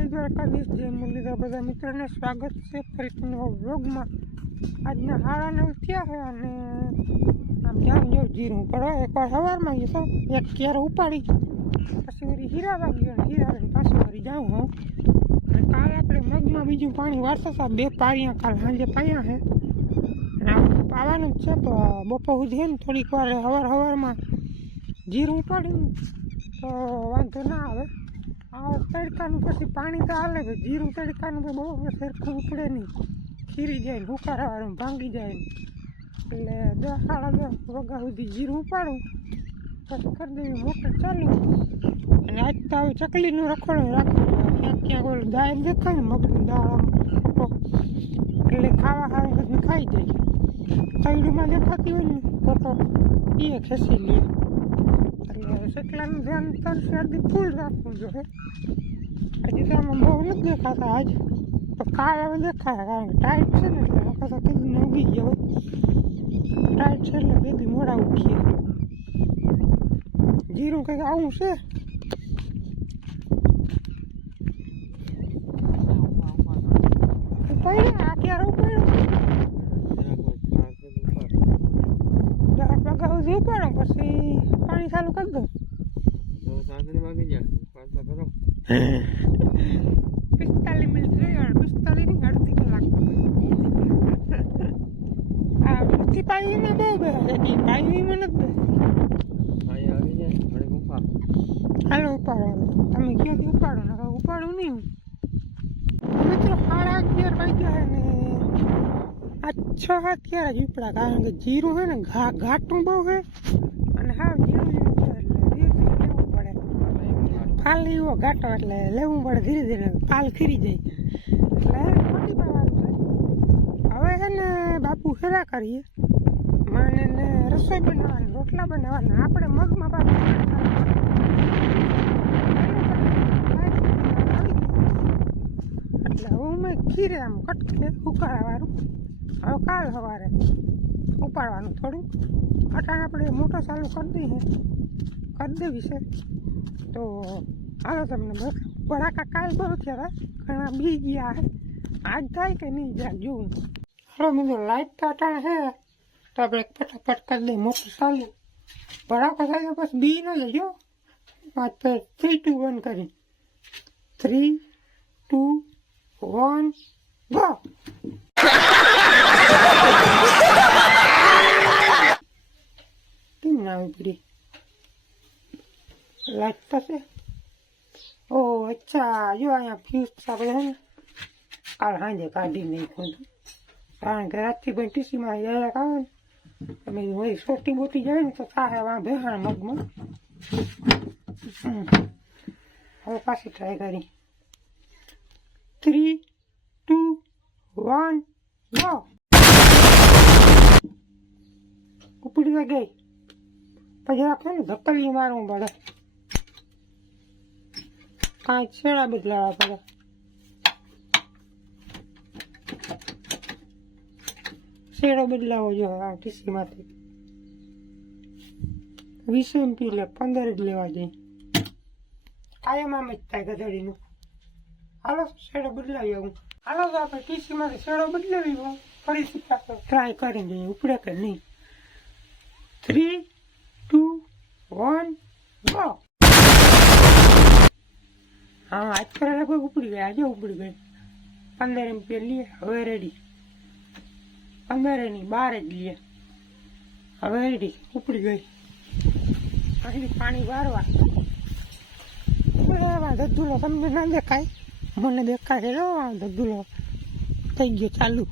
જય દ્વારકાધીશ જય મુરલીધર બધા મિત્રોને સ્વાગત છે ફરીથી નવા વ્લોગમાં. આજના હાડા નવ થયા છે અને આમ જામ જો જીરું પડવા એકવાર સવારમાં ગયો એક કેર ઉપાડી. પછી વળી હીરા વાગ્યો. ને હીરા વાગીને પાછું વળી જાઉં હું અને કાલ આપણે મગમાં બીજું પાણી હતા બે પાળિયા કાલ સાંજે પાયા છે. અને પાવાનું જ છે બપોર સુધી ને થોડીક વાર સવાર સવારમાં જીરું ઉપાડીને, તો વાંધો ના આવે. આ તડકાનું પછી પાણી તો હાલે કે જીરું તડકાનું તો બહુ સરખું ઉપડે નહીં. ખીરી જાય હુકારાવાળું ભાંગી જાય એટલે દસ સાડા દસ વાગ્યા સુધી જીરું ઉપાડું. પછી કરી દેવી મોટર ચાલુ. અને આજ તો આવી ચકલીનું રખોડું રાખું ક્યાંક ક્યાંક ઓલું દાળ દેખાય ને મગનું દાળ એટલે ખાવા ખાવા બધું ખાઈ જાય. કઈડુમાં દેખાતી હોય ને, તો એ ખેંચી લે એટલે શેકલાનું ધ્યાન ત્રણ ચારથી ફૂલ રાખવું જોઈએ હજી તો આમાં બહુ નથી દેખાતા આજ તો કાલ હવે દેખાય કારણ કે ટાઈટ છે ને એટલે પાછા કીધું ઉગી ગયો ટાઈટ છે એટલે બે દી મોડા ઉઠીએ જીરું કંઈક આવું છે ઉપાડ્યું આ ક્યારે ઉપાડ્યું દસ વાગ્યા સુધી ઉપાડો પછી પાણી ચાલુ કરી દો પિસ્તાલીસ મિનિટ થઈ પિસ્તાલીસની અડધી કલાક. આ નથી પાણીમાં બહુ બે છે પાણીમાં નથી હાલો ઉપાડો તમે ક્યાંથી ઉપાડો? ને ઉપાડું નહીં. મિત્રો સાડા અગિયાર વાગ્યા ને. આ છ સાત ક્યારે જ ઉપડા કારણ કે જીરું છે ને ઘા ઘાટું બહુ છે અને હા જીરું જીરું છે એટલે ધીરે ધીરે લેવું પડે ફાલ એવો ઘાટો એટલે લેવું પડે ધીરે ધીરે પાલ ખીરી જાય. એટલે ખોટી પાવાનું છે. હવે છે ને બાપુ હેરા કરીએ. માને ને રસોઈ બનાવવાની, રોટલા બનાવવાના. આપણે મગમાં પાછું એટલે હું મેં ખીરે આમ કટકે ઉકાળાવાળું. હવે કાલ સવારે ઉપાડવાનું થોડું. અટાણ આપણે મોટો ચાલુ કરી દઈએ. કરી દેવી છે. તો હાલો તમને બસ. બળાકા કાલ બહુ થયા ઘણા બી ગયા. આજ થાય કે નહીં જાય જોઉં હાલો, મિત્રો લાઈટ તો અટાણ છે. તો આપણે ફટાફટ કરી દઈએ મોટું ચાલુ. ભડાકો થાય બસ બી ન લેજો પાંચ પે થ્રી ટુ વન કરી. થ્રી ટુ વન ગો કેમ ના આવી પડી? લાઈટ થશે ઓ, અચ્છા, જો અહીંયા ફ્યુઝ આપણે છે ને. કાલ સાંજે કાઢી નાખ્યું હતું. કારણ કે રાતથી પણ ટીસીમાં યાર આવે ને, તમે વળી સોટી બોટી જાય ને તો સારા વાં બેહાણ મગમાં. હવે પાછી ટ્રાય કરી. થ્રી ટુ વન ઉપડી ગઈ. પછી આપણે ને, ધક્કલી મારવું પડે. કાંઈ છેડા બદલાવા પડે. શેડો બદલાવો જોઈએ આ ટીસીમાંથી વીસ એમપી લે પંદર જ લેવા જઈએ કાયમ આમ જ થાય ગધડીનું. હાલો શેડો બદલાવી આવું. હાલો તો આપણે ટીસીમાંથી શેડો બદલાવી ફરીથી પાછો ટ્રાય કરી જોઈએ ઉપડે કે નહીં. થ્રી ટુ વન ગો હા, આજ પર લગભગ ઉપડી ગઈ આજે ઉપડી ગઈ પંદર એમપી લઈએ હવે રેડી પંદર એની બાર જ લઈએ હવે રેડી ઉપડી ગઈ. અહીં પાણી વારવા. ધધુલો તમને ના દેખાય? મને દેખાય છે ધધુલો થઈ ગયો, ચાલુ.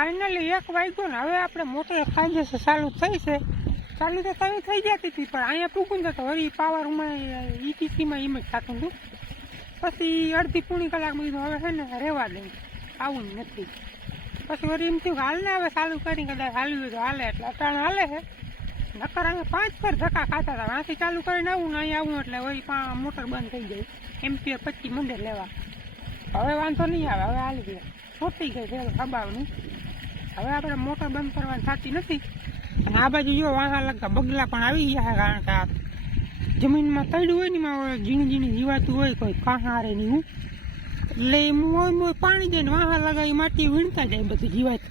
ફાઇનલી એક વાગ્યો ને હવે આપણે મોટર કાયદેસર ચાલુ થઈ છે. ચાલુ તો તવી થઈ જતી હતી, પણ અહીંયા ટૂંકું તો વળી પાવરમાં ઈટીસીમાં એમ જ થતું હતું. પછી અડધી પૂણી કલાકમાં કીધું હવે છે ને રહેવા દઉં આવું નથી. પછી વળી એમ થયું હાલ ને હવે ચાલુ કરી, કદાચ હાલ્યું તો હાલે, એટલે અટાણે હાલે છે નકર અમે પાંચ ફેર ધક્કા ખાતા હતા ત્યાંથી ચાલુ કરીને આવું ને અહીંયા આવું, એટલે વળી મોટર બંધ થઈ જાય એમ કે પચીસ મંડે લેવા. હવે વાંધો નહીં આવે, હવે હાલી ગયા. મોટી ગઈ છે, હબાવની. હવે આપણે મોટર બંધ કરવાની થતી નથી. અને આ બાજુ જો વાંગા લગતા બગલા પણ આવી ગયા કારણ કે આ જમીનમાં તળ્યું હોય ને એમાં ઝીણી ઝીણી જીવાતું હોય કોઈ કાંહારે નહીં એવું. એટલે એ મોય પાણી જાય ને વાંહા લગાવી, માટી વીણતા જાય બધું જીવાત.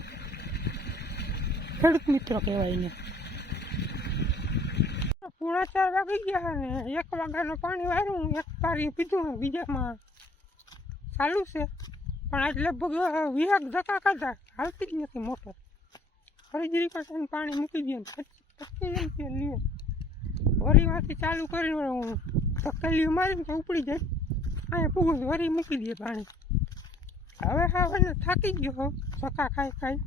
ખેડૂત મિત્રો કહેવાય ને પૂણા ચાર વાગી ગયા ને એક વાગ્યાનું પાણી વાર્યું એક પાણી પીધું બીજામાં ચાલુ છે. પણ આજ લગભગ વિહાક ધક્કા ખાધા હાલતી જ નથી મોટર. ફરીજરી પાસે પાણી મૂકી દે એમ કે લ્યો વરીમાંથી ચાલુ કરીને હું ધક્કેલી મારીને તો ઉપડી જાય. અહીંયા પૂગું વરી મૂકી દે પાણી. હવે હા હવે થાકી ગયો ધક્કા ખાઈ ખાઈ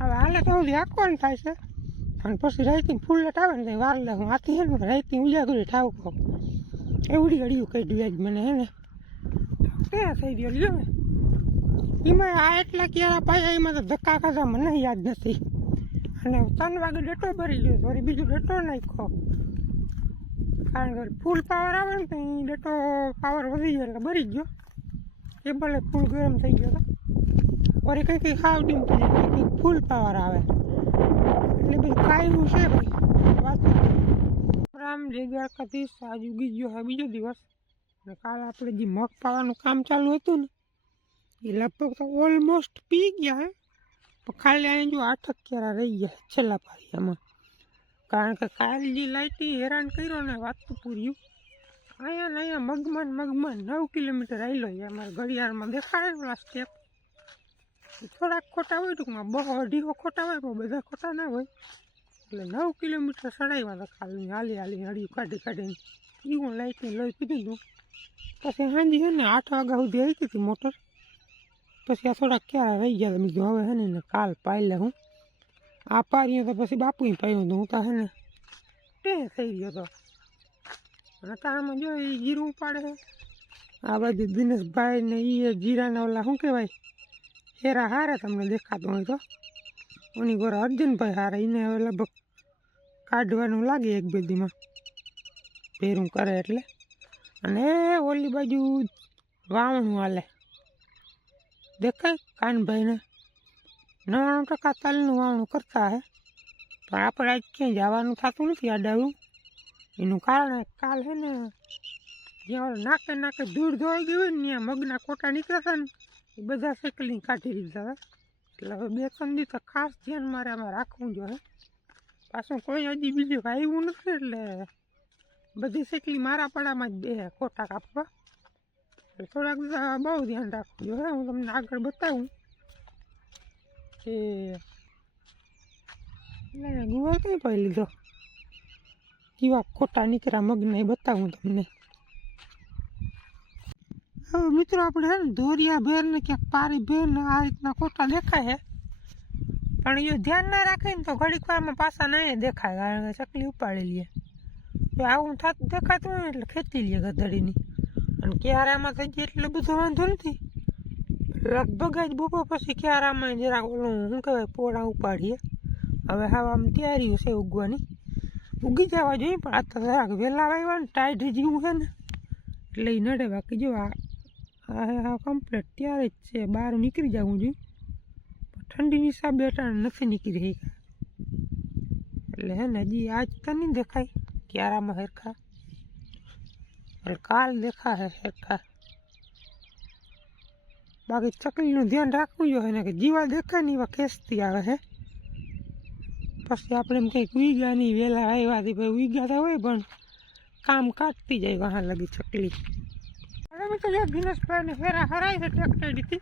હવે હાલે તો સુધી આકવાનું થાય છે. અને પછી રાઈતી ફૂલટ આવે ને વાર લે. હું આથી હે ને રાઈતી ઉજાગરી ઠાવકો. એવડી અડિયું કાઢ્યું આજ મને, હે ને. ક્યાં થઈ ગયો, લ્યો. ને એમાં આ એટલા ક્યારા પાયા, એમાં તો ધક્કા ખાધા, મને યાદ નથી. અને ત્રણ વાગે ડેટો ભરી ગયો વળી બીજો ડેટો નાખ્યો. કારણ કે ફૂલ પાવર આવે ને તો એ ડેટો પાવર વધી ગયો એટલે ભરી ગયો. એ ભલે ફૂલ ગરમ થઈ ગયો હતો. વળી કંઈ કંઈ ખાવ ડીમ થઈ કંઈક ફૂલ પાવર આવે. એટલે બધું ખાયું છે ભાઈ. વાત રામ જય દ્વારકાધીશ. આજ ઉગી ગયો છે બીજો દિવસ. અને કાલ આપણે જે મગ પાવાનું કામ ચાલુ હતું ને એ લગભગ તો ઓલમોસ્ટ પી ગયા હે. પણ ખાલી અહીંયા જો આઠક ક્યારા રહી ગયા છેલ્લા પારિયામાં કારણ કે કાલ જે લાઈટી હેરાન કર્યો ને વાત તો પૂર્યું અહીંયા ને અહીંયા મગમાન ને નવ કિલોમીટર આવેલો છે અમારા ઘડિયાળમાં દેખાડે પેલા સ્ટેપ થોડાક ખોટા હોય ટૂંકમાં, બહુ અઢીઓ ખોટા હોય, પણ બધા ખોટા ના હોય. એટલે નવ કિલોમીટર ચડાવ્યા હતા ખાલી. હાલી હાલી હળિયું કાઢી કાઢીને એવું લાઈટની લઈ પીધું. હતું પછી સાંજે છે ને આઠ વાગ્યા સુધી આવી હતી મોટર પછી આ થોડાક ક્યારે રહી ગયા મેં કીધું, હવે હે ને કાલ પાઈ લે હું. આ પાર્યો તો પછી બાપુએ પાયું તો હું તો હે ને તે થઈ ગયો હતો અને તારામાં જો એ જીરું પાડે આ બાજુ દિનેશભાઈ ને એ જીરાના ઓલા શું કહેવાય? હેરા હારે તમને દેખાતું હોય તો. ઓની ગોર અર્જુનભાઈ હારે એને હવે લગભગ કાઢવાનું લાગે એક બે દીમાં. ભેરું કરે એટલે. અને ઓલી બાજુ વાવણું હાલે. દેખાય કાનભાઈને નવ્વાણું ટકા તલનું વાવણું કરતા હે. પણ આપણે આજ ક્યાંય જવાનું થતું નથી આડાવું એનું કારણ કાલ હે ને, જ્યાં નાકે નાકે ધૂળ ધોવાઈ ગઈ હોય ને, ત્યાં મગના કોટા નીકળતા ને, એ બધા શેકલી કાઢી દીધા હવે એટલે હવે બે ત્રણ દિવસ ખાસ ધ્યાન મારે આમાં રાખવું જોઈએ. પાછું કોઈ હજી બીજું આવ્યું નથી એટલે બધી સાયકલી મારા પડામાં જ બે કોટા કાપવા. થોડાક બહુ ધ્યાન રાખવું જોઈએ હું તમને આગળ બતાવું કે ગુવાર કઈ પાઈ લીધો? કેવા ખોટા નીકળ્યા, મગને બતાવું તમને. હવે મિત્રો આપણે, હે ને, ધોરિયા ભેર ને ક્યાંક પારી ભેર ને આ રીતના ખોટા દેખાય છે. પણ એ ધ્યાન ના રાખે ને તો ઘડીક વારમાં પાછા નહીં દેખાય, કારણ કે ચકલી ઉપાડી લઈએ તો આવું થતું, દેખાતું હોય એટલે ખેંચી લઈએ ગધડીની. અને ક્યારામાં થઈ જાય એટલે બધો વાંધો નથી. લગભગ જ બપોર પછી ક્યારામાં જરાક ઓલું, શું કહેવાય, પોળા ઉપાડીએ. હવે હા આમ તૈયારી છે ઉગવાની ઉગી જવા જોઈએ, પણ આ તો જરાક વહેલા આવ્યા ને ટાઈટ જેવું છે ને. એટલે એ નડે બાકી જો આ હા કમ્પ્લીટ ત્યારે જ છે, બહાર નીકળી જવું જોઈએ. ઠંડીની હિસાબે અટાણે નથી નીકળી રહી એટલે હે ને, હજી આજ તો નહીં દેખાય. ક્યારામાં હેરખા. એટલે દેખા હે હેરખા બાકી ચકલીનું ધ્યાન રાખવું જોઈએ ને કે જીવા દેખાય ને એવા ખેંચતી આવે છે પછી આપણે એમ કંઈક ઉઈગા નહીં વહેલા આવ્યાથી ભાઈ ઉઈગા તો હોય પણ કામ કાઢતી જાય વાહ લગી ચકલી. હવે તો જો દિનેશભાઈને ફેરા હરાય છે ટ્રેક્ટરથી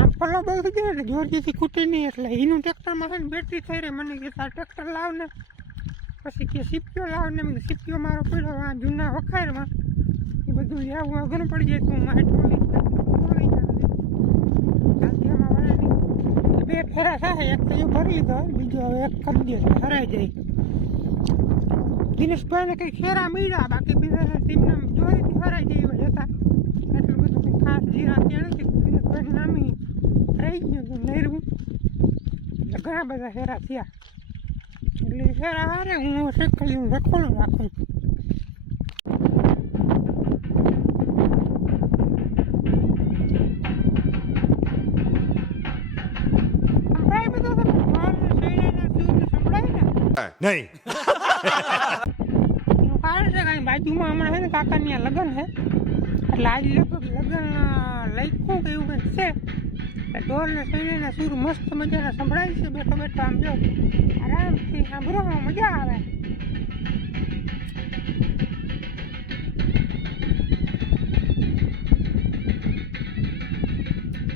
આમ પલો બહુ થઈ ગયો એટલે જોરજીથી ખૂટે નહીં, એટલે એનું ટ્રેક્ટરમાં છે ને બેટરી થઈ રહી, મને કે આ ટ્રેક્ટર લાવ ને પછી કે સીપીઓ લાવ ને સીપીઓ મારો પડ્યો આ જૂના વખારમાં એ બધું લેવું અઘરું પડી જાય તું મારે ટોલી બે ફેરા થાય, એક તો ભરી લીધો, બીજો હવે એક કરી દે, હરાઈ જાય. દિનેશભાઈને કંઈ ફેરા મળ્યા, બાકી બીજા ટીમને જોઈથી હરાઈ જાય એવા હતા. એટલું બધું કંઈ ખાસ જીરા ત્યાં નથી. દિનેશભાઈ નામી રહી ગયું હતું નહેરવું ઘણા બધા ફેરા થયા. એટલે ફેરા હારે હું શેકલી હું રખોડું રાખું નહીં. કારણ છે કાંઈ બાજુમાં હમણાં છે ને કાકાની આ લગ્ન છે. એટલે આજ લગભગ લગ્ન લખ્યું કે એવું કંઈક છે. એટલે ઢોલ સૂર મસ્ત મજાના સંભળાય છે. બેઠો બેઠો આમ જો, આરામથી સાંભળો મજા આવે.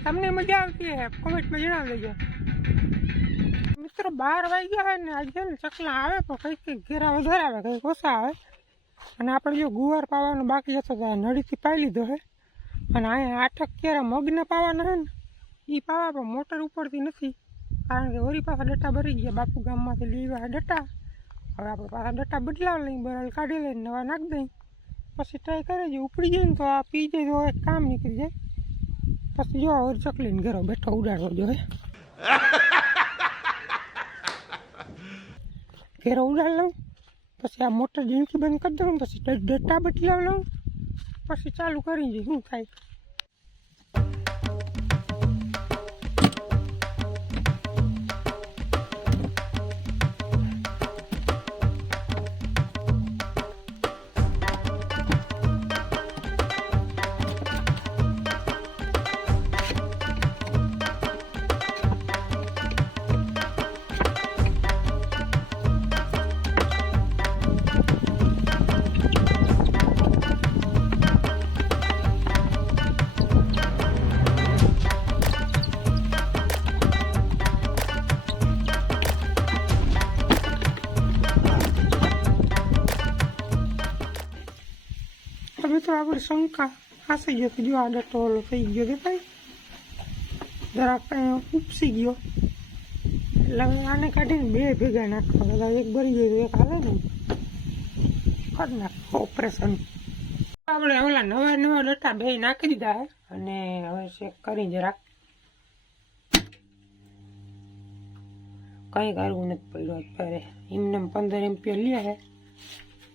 તમને મજા આવતી હે? કોમેન્ટમાં જણાવી દેજો. મિત્રો, બાર વાગ્યા હોય ને આજે ને ચકલા આવે, પણ કંઈક કંઈક ઘેરા વધારે આવે કંઈક ઓછા આવે. અને આપણે જો ગુવાર પાવાનું બાકી હતો તો નળીથી પાઈ લીધો હે. અને અહીંયા આઠક ક્યારે મગને પાવાના છે ને? એ પાવા પણ મોટર ઉપડતી નથી. કારણ કે ઓરી પાછા ડટ્ટા ભરી ગયા. બાપુ ગામમાંથી લીવા ડટ્ટા હવે આપણે પાછા ડટ્ટા બદલાવ લઈ બરાલ કાઢી લઈને નવા નાખી દઈ પછી ટ્રાય કરે છે ઉપડી જાય ને તો આ પી જાય તો એક કામ નીકળી જાય. પછી જો ઓર ચકલીને ઘરો બેઠો ઉડાડવો જોઈએ. ઘેરો ઉડાડી લઉં. પછી આ મોટર જીણકી બંધ કરી દઉં પછી ડટ્ટા બદલાવી લઉં. પછી ચાલુ કરી દે શું થાય. તો આપણે શંકા ફાંસી ગયો કે જો આ ડટ્ટો ઓલો થઈ ગયો દેખાય જરાક કંઈ ઉપસી ગયો એટલે આને કાઢીને બે ભેગા નાખવા બધા એક ભરી ગયો એક આવે ને કરી નાખો ઓપરેશન આપણે ઓલા નવા નવા ડટ્ટા બે નાખી દીધા અને હવે ચેક કરી જરાક કંઈ કરવું નથી પડ્યું અત્યારે એમને એમ પંદર એમ્પિયર લે છે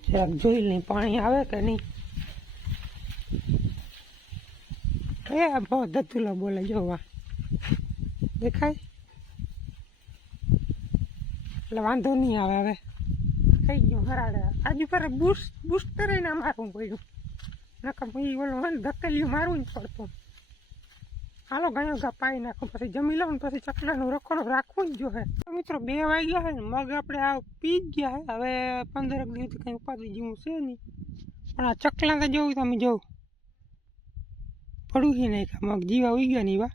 જરાક જોઈ લઈ પાણી આવે કે નહીં એ ભાવ ધતુલા બોલે જોવા દેખાય? એટલે વાંધો નહીં આવે હવે. થઈ ગયું, હરાડે. આજુ પર બુસ્ટ કરીને મારું પડ્યું. નકર હું ઓલો હોય ને ધકેલ્યું મારવું જ પડતું. હાલો, ગયો ગા પાઈ નાખો, પછી જમી લઉં ને પછી ચકલાનું રખોડું રાખવું જ જોઈએ મિત્રો, બે વાગ્યા છે ને, મગ આપણે આ પી ગયા છે હવે પંદર એક દિવસથી કંઈ ઉપાધિ જેવું છે નહીં. પણ આ ચકલા તો જોવું તમે જોવું. પડું નહીં નાખ્યા મગ જીવા ઉઈ ગયા નહીં વા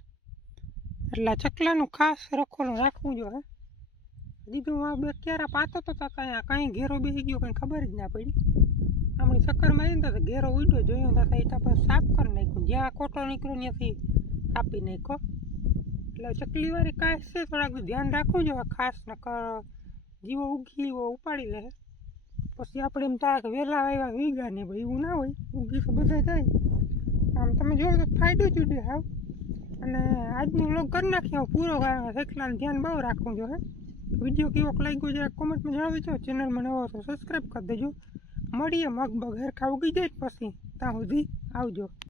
એટલે ચકલાનું ખાસ રખોનું રાખવું જોઈએ. દીધું આ બે ક્યારે પાતો તો કાંઈ કાંઈ ઘેરો બેસી ગયો કંઈ ખબર જ ના પડી. આમની ચક્કર મારી ને તો ઘેરો ઉડ્યો, જોયું તો એ તપાસ સાફ કરી નાખ્યું. જ્યાં કોટો નીકળ્યો ત્યાંથી કાપી નાખ્યો. એટલે ચકલીવાળી કાંઈ છે, થોડાક ધ્યાન રાખવું જોઈએ. ખાસ નકર જીવો ઉગી એવો ઉપાડી લે. પછી આપણે એમ તારા વહેલા આવ્યા વીગા ને ભાઈ એવું ના હોય. ઉગી તો બધા થાય. આમ તમે જોયું તો ફાયદો જ ઉડે હાવ અને આજનો વ્લોગ કરી નાખ્યો પૂરો શેખલાનું ધ્યાન બહુ રાખવું જોઈએ. વીડિયો કેવો લાગ્યો જરા કોમેન્ટમાં જણાવી દેજો ચેનલમાં નવો તો સબસ્ક્રાઈબ કરી દેજો. મળીએ મગ બગ હરખા ઉગી જાય પછી, ત્યાં સુધી આવજો.